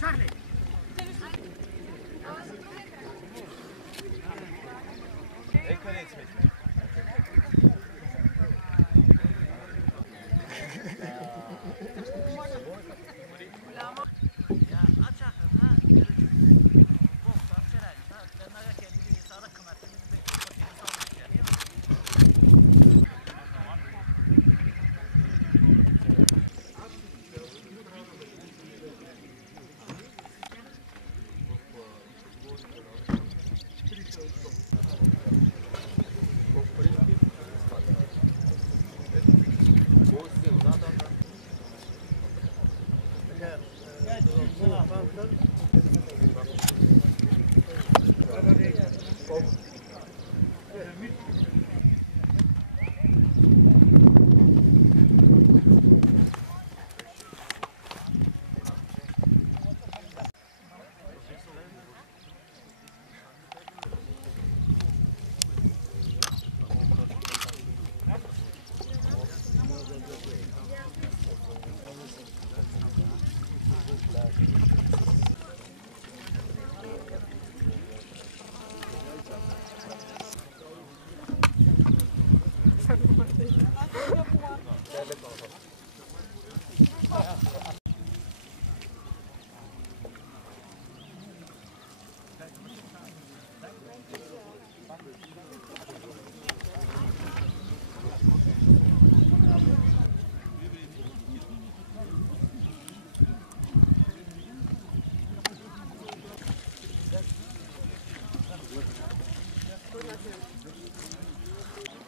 Charlie!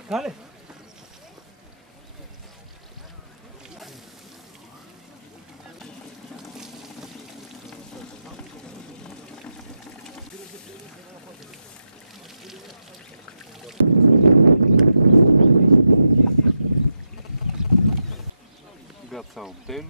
Dale. Got some tin.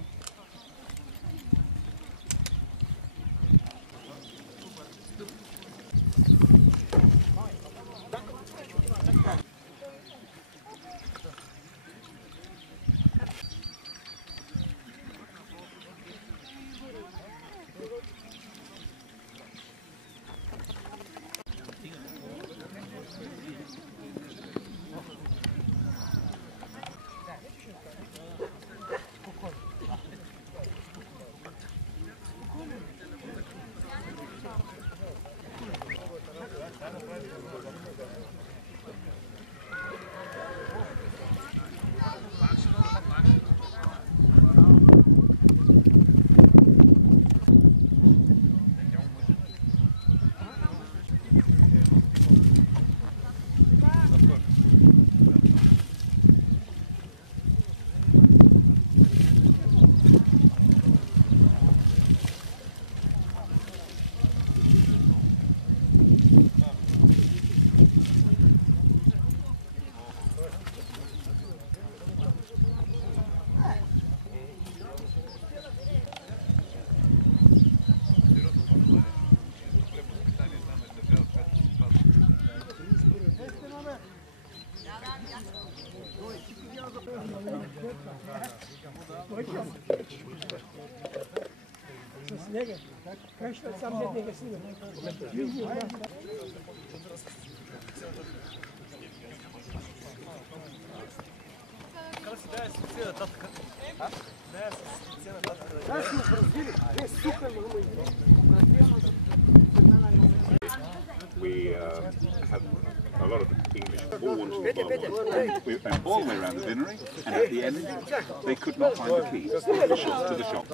We have a lot of English born all the way around the vinery, and at the end they could not find the keys to the shop.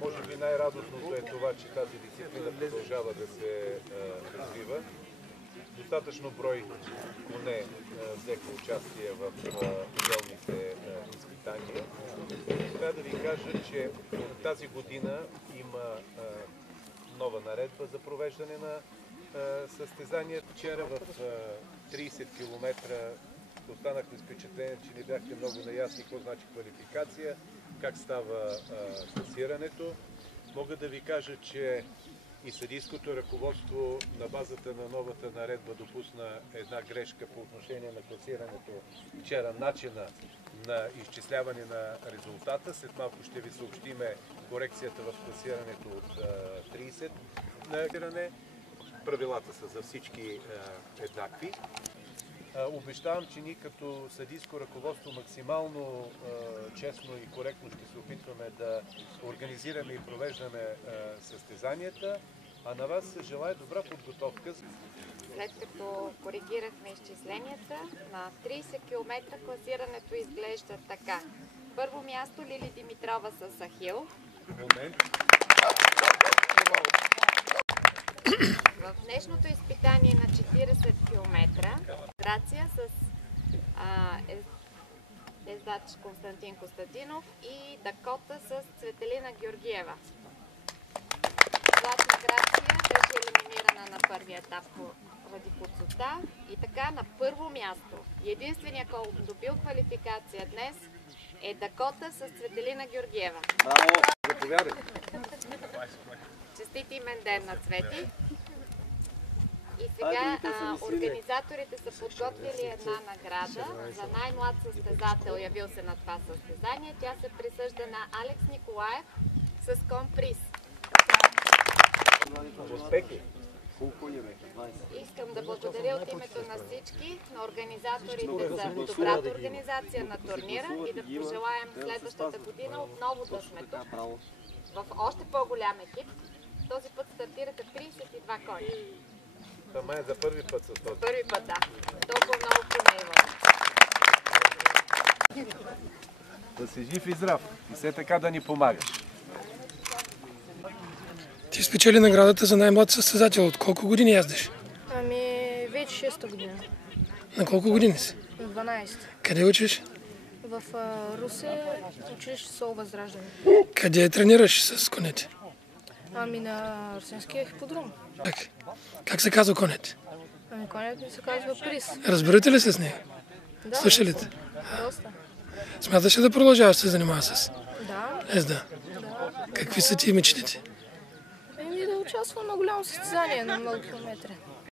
Може би най-радостното е това, че тази дисциплина продължава да се развива. Достатъчно брой коне взеха участие в отделните изпитания. Трябва да ви кажа, че тази година има нова наредба за провеждане на състезание. Вчера в 30 км останахме с впечатление, че не бяхте много наясни какво значи квалификация, как става класирането. Мога да ви кажа, че и съдийското ръководство на базата на новата наредба допусна една грешка по отношение на класирането вчера, начина на изчисляване на резултата. След малко ще ви съобщиме корекцията в класирането от 30 на класиране. Правилата са за всички еднакви. Обещавам, че ние като съдийско ръководство максимално честно и коректно ще се опитваме да организираме и провеждаме състезанията, а на вас се желая добра подготовка. След като коригирахме изчисленията, на 30 км класирането изглежда така. Първо място Лили Димитрова с Ахил. Момент. В днешното изпитание на 40 км Грация с ездач Константин Костадинов и Дакота с Цветелина Георгиева. Златна Грация беше елиминирана на първия етап поради куцота. И така на първо място, единственият, който добил квалификация днес, е Дакота с Цветелина Георгиева. Заповядайте. Честит имен ден на Цвети! И сега организаторите са подготвили една награда за най-млад състезател, явил се на това състезание. Тя се присъжда на Алекс Николаев с комприз. Успехи! Искам да благодаря от името на всички, на организаторите за добрата организация на турнира и да пожелаем следващата година отново да сме тук в още по-голям екип. Този път стартираха 32 коня. Това е за първи път с този. Първи път, да. Толкова много коня има. Да си жив и здрав и все така да ни помагаш. Ти спечели наградата за най-млад състезател. От колко години яздиш? Ами, вече 6-та година. На колко години си? 12. Къде учиш? В Русе училище СОЛ Възраждане. Къде тренираш с конете? Ами на Арсенския хиподром. Как се казва конете? Ами конят ми се казва Приз. Разбирате ли се с него? Да, Слушали те? доста. Смяташ ли да продължаваш да се занимаваш с Да, езда? Какви са ти мечтите? ами да участвам на голямо състезание на много километри.